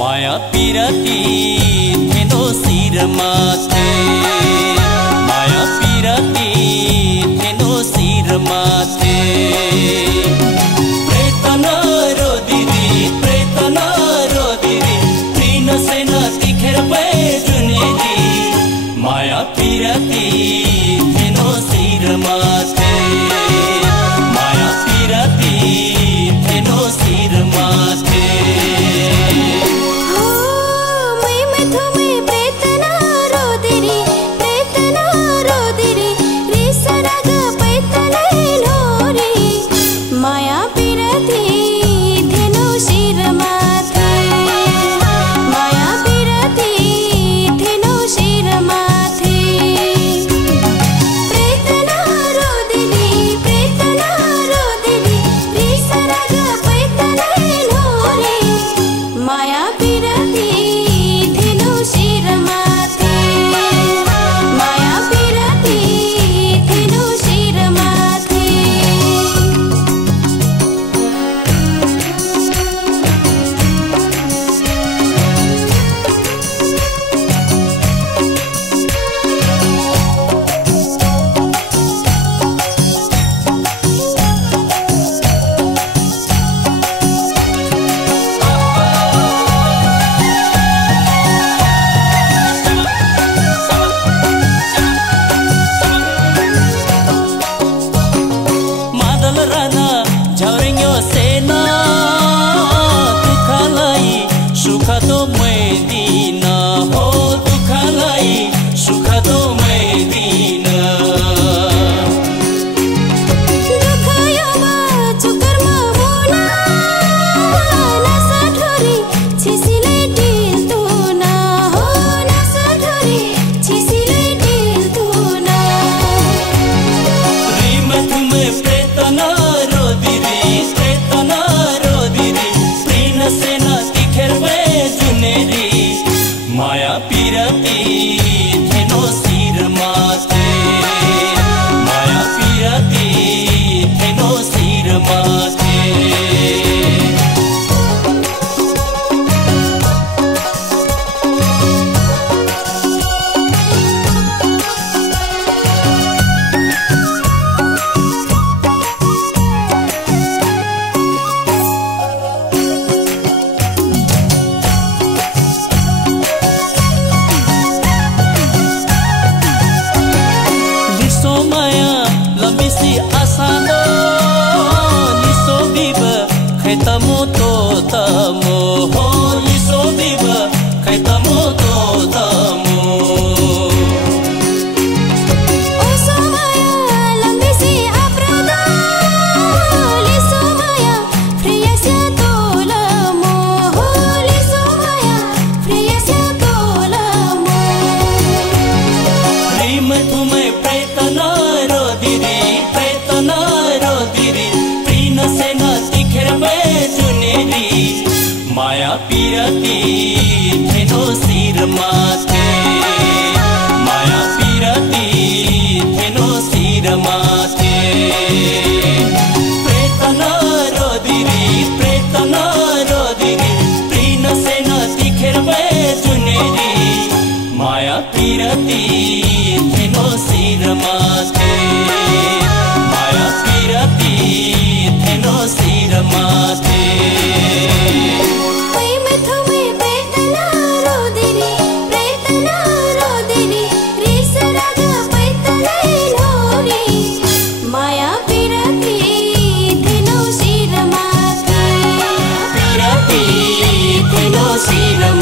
माया पिरती थेनो सिर माथे माया पिरती थेनो सिर माथे प्रेतना रो दीदी तीन सेना तिखेर पे जुनेली माया पिरती थेनो सिर माथे माया पिरती थेनो सिर माथे माया पिरती थेनो सिर माथे माया पिरती थेनो सिर माथे asano liso biba kaitamo to tamo ho liso biba kaitamo to tamo oso maya lambisi aprada liso maya friyasya tolamo ho liso maya friyasya tolamo prema tumai praitana ro diri माया पिरती थेनो सिर माथे माया पिरती थेनो सिर माथे प्रेतना रो दीदी प्रीन सेना तिखेर pay जुनेली माया पिरती थेनो सिर माथे माया पिरती थेनो सिर माथे शिरमा